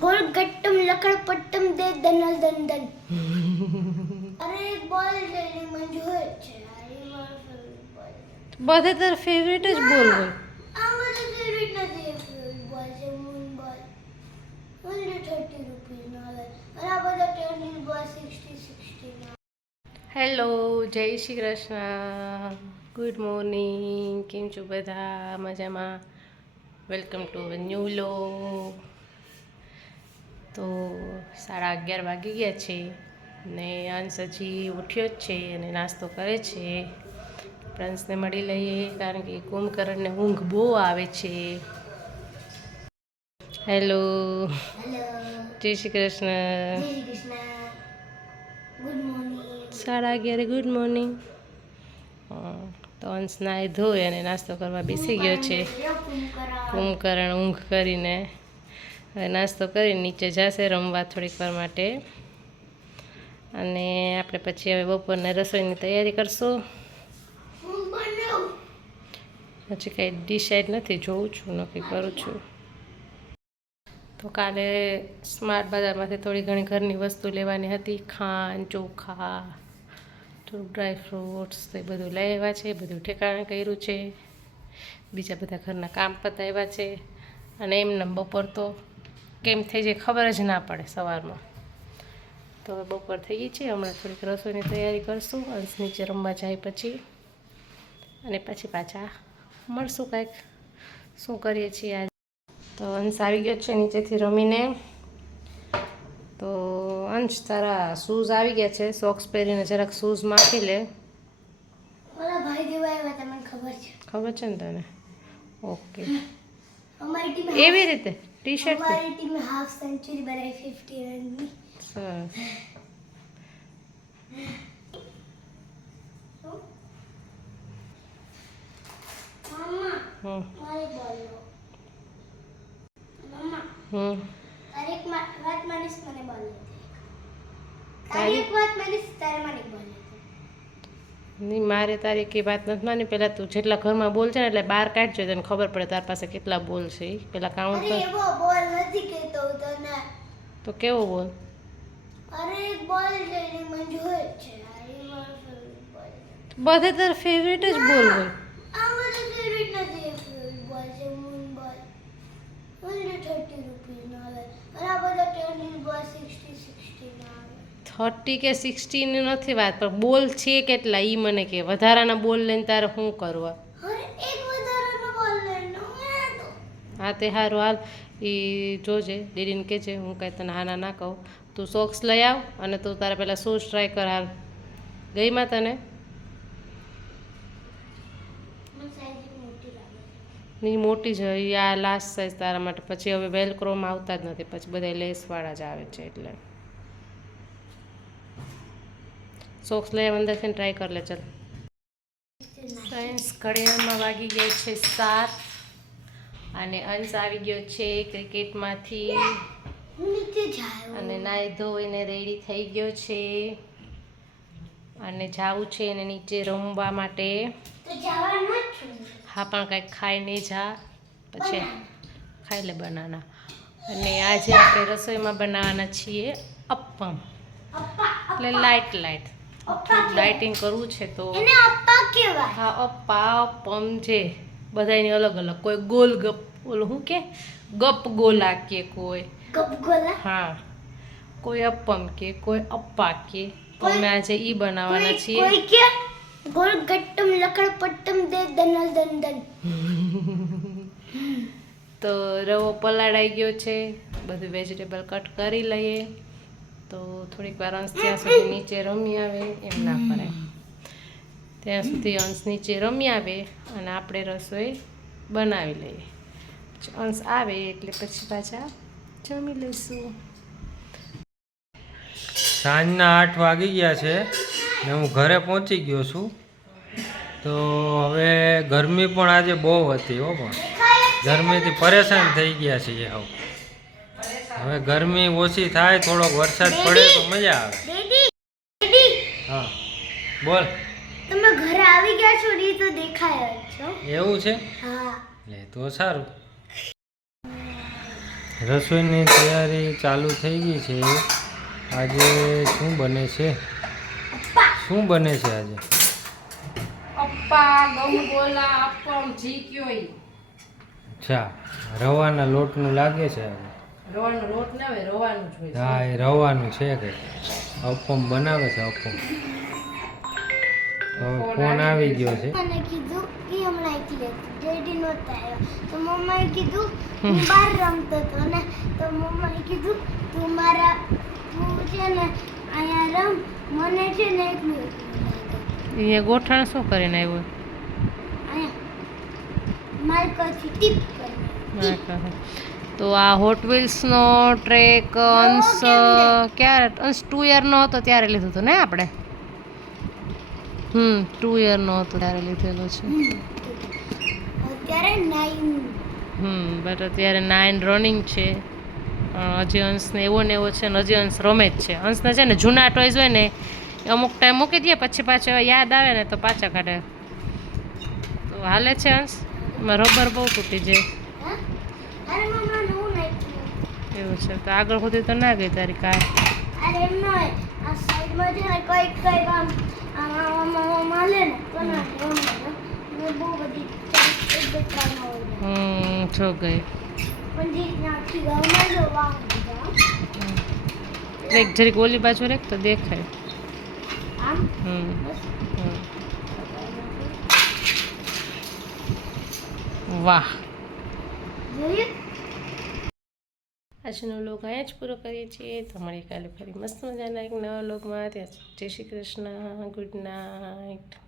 ગોળગટ્ટમ લકડપટ્ટમ દે દનલ દન દન અરે એક બોલ લઈને મંજુ હોય છે. બધે તાર ફેવરેટ જ બોલ હોય. આ મારો ફેવરિટ નથી ફેવરિટ બોલ છે મૂન બોલ. ઓનલી થર્ટી રૂપીઝનો આવે. અને આ બધા ટેનિસ બોલ સિક્સટી સિક્સટીના હેલો જય શ્રી કૃષ્ણ. ગુડ મોર્નિંગ કેમ છો બધા? મજામાં? વેલકમ ટુ ન્યૂ લો તો સાડા અગિયાર વાગી ગયા છે ને અંશ હજી ઉઠ્યો જ છે અને નાસ્તો કરે છે. પ્રિન્સને મળી લઈએ કારણ કે કુંભકરણને ઊંઘ બહુ આવે છે. હેલો. જય શ્રી કૃષ્ણ. સાડા અગિયારે ગુડ મોર્નિંગ. તો અંશ નાહી ધોઈ અને નાસ્તો કરવા બેસી ગયો છે. કુંભકરણ ઊંઘ કરીને. હવે નાસ્તો કરીને નીચે જશે રમવા થોડીક વાર માટે. અને આપણે પછી હવે બપોરને રસોઈની તૈયારી કરશું. પછી કાંઈ ડિસાઈડ નથી, જોઉં છું, નક્કી કરું છું. તો કાલે સ્માર્ટ બજારમાંથી થોડી ઘણી ઘરની વસ્તુ લેવાની હતી, ખાંડ, ચોખા થોડુંક ડ્રાય ફ્રૂટ્સ એ બધું લઈ આવ્યા છે બધું ઠેકાણે કર્યું છે. બીજા બધા ઘરના કામ પતાવ્યા છે. અને એમને બપોર તો કેમ થઈ જાય ખબર જ ના પડે સવારમાં. તો હવે બપોર થઈ ગઈ છે હમણાં થોડીક રસોઈની તૈયારી કરશું અંશ નીચે રમવા જાય પછી. અને પછી પાછા મળશું કાંઈક. શું કરીએ છીએ આજે? તો અંશ આવી ગયો છે નીચેથી રમીને. તો અંશ તારા શૂઝ આવી ગયા છે સોક્સ પહેરીને જરાક શૂઝ માખી લે. ખબર છે. ને તને? ઓકે. એવી રીતે? ટી શર્ટ અમારી ટીમે હાફ સેન્ચુરી બનાવી ફિફ્ટી રનની સરસ મમ્મા હમ મારી બોલ લો મમ્મા હમ તારી એક મા- વાત માનીશ મને બોલ લેતી તારી? તારી એક વાત માનીશ તારે મને એક બોલ લેતી નહીં મારે તારી કઈ વાત નથી માની પહેલાં તું જેટલા ઘરમાં બોલ છે ને એટલે બહાર કાઢજો તને ખબર પડે તાર પાસે કેટલા બોલ છે એ પહેલાં કાઉન્ટ કર તો કેવો બોલ? બધે તાર ફેવરેટ જ બોલ હોય આ મારો ફેવરિટ નથી એ ફેવરિટ બોલ છે મૂન બોલ ઓનલી થર્ટી રૂપીઝનો આવે અને આ બધા ટેનિસ બોલ સિક્સટી સિક્સટીના આવે થર્ટી કે સિક્સટીની નથી વાત પણ બોલ છે કેટલા એ મને કે. વધારાના બોલ લઈને તારે શું કરવા? હું તો. સારું હાલ. એ જોજે દીદીને કહેજે હું કાંઈ તને હાના ના કહું. તું સોક્સ લઈ આવ અને તું તારા પહેલાં શૂઝ ટ્રાય કર હાલ. ગઈમાં તને? ની મોટી છે. આ લાસ્ટ સાઈઝ તારા માટે. પછી હવે વેલક્રોમાં આવતા જ નથી. પછી બધા લેસવાળા જ આવે છે એટલે. સોક્સ લઈ અંદરથી ટ્રાય કરી લે ચાલ. સાયન્સ ઘડિયાળમાં વાગી ગયા છે સાત અને અંશ આવી ગયો છે ક્રિકેટમાંથી. અને નાહી ધોઈને રેડી થઈ ગયો છે. અને જાવું છે એને નીચે રમવા માટે. તો જવાનું જ છું હા પણ કાંઈક ખાઈ નહીં જા. પછી ખાઈ લે બનાના. અને આજે આપણે રસોઈમાં બનાવવાના છીએ અપ્પમ. એટલે લાઇટ લાઇટ લાઇટિંગ કરવું છે તો હા અપ્પા અપમ છે બધાની અલગ અલગ. કોઈ ગોલ ગપ ઓલું શું કે? ગપ ગોલા કે કોઈ. ગપગોલા હા. કોઈ અપમ કે કોઈ અપ્પા કે. અમે આજે ઈ બનાવવાના છીએ. કોઈ કે ગોળગટ્ટમ લકડપટ્ટમ દે દનલ દન દન તો રવો પલાળાઈ ગયો છે. બધું વેજીટેબલ કટ કરી લઈએ. તો થોડીક વાર અંશ ત્યાં સુધી નીચે રમી આવે એમ ના કરે. ત્યાં સુધી અંશ નીચે રમી આવે અને આપણે રસોઈ બનાવી લઈએ. અંશ આવે એટલે પછી પાછા જમી લઈશું. સાંજના આઠ વાગી ગયા છે ને હું ઘરે પહોંચી ગયો છું. તો હવે ગરમી પણ આજે બહુ હતી હો પણ. ગરમીથી પરેશાન થઈ ગયા છીએ હવે. હવે ગરમી ઓછી થાય થોડોક વરસાદ પડે તો મજા આવે. હા બોલ. તમે ઘરે આવી ગયા છો ને તો દેખાય છો એવું છે? હા. લે તો સારું. રસોઈની તૈયારી ચાલુ થઈ ગઈ છે. આજે શું બને છે? શું બને છે આજે? અપ્પા ગમ ગોલા અપ્પમ જી કયો અચ્છા રવાના લોટનું લાગે છે આજે? રવાનો રોટ ના હોય રવાનું જ હોય હા એ રવાનું છે કે. અપમ બનાવે છે અપમ. ફોન આવી ગયો છે. મને કીધું કે હમણાં હતી ડેડી આવ્યા. તો મમ્માએ કીધું હું બહાર રમતો હતો ને તો મમ્માએ કીધું તું મારા તું છે ને અહીંયા રમ મને છે ને એકલું અહીંયા ગોઠણ શું કરીને આવ્યો? અહીંયા મારે પછી ટીપ કરી તો આ હોટ વ્હીલ્સનો ટ્રેક અંશ ક્યારે? અંશ ટુ યરનો હતો ત્યારે લીધું હતું ને આપણે? હમ ટુ યરનો હતો ત્યારે લીધેલો છે. હમ બટ અત્યારે નાઇન રનિંગ છે. હજી અંશને એવો ને એવો છે ને હજી અંશ રમે જ છે. અંશને છે ને જૂના ટોયઝ હોય ને એ અમુક ટાઈમ મૂકી દઈએ પછી પાછો યાદ આવે ને તો પાછા કાઢે. તો હાલે છે અંશ? રબર બહુ તૂટી જાય હા અરે મમ્મા હું નાખ્યું એવું છે. તો આગળ સુધી તો ના ગઈ તારી કાર. અરે એમ ન હોય આ સાઈડમાં છે ને કંઈક કંઈક આમ આમ આમ આમ આમ હાલે ને તો ના રમે ને બહુ બધી એક બે ત્રણ હમ છો ગઈ. પણ જે નાખી ગામમાં જો વાહ એક જરીક ઓલી બાજુ રેખ તો દેખાય. આમ? હમ વાહ. આજનો લોગ અહીંયા જ પૂરો કરીએ છીએ. તો મળીએ કાલે ફરી મસ્ત મજાના એક નવા લોગમાં. ત્યાં જય શ્રી કૃષ્ણ. Good night.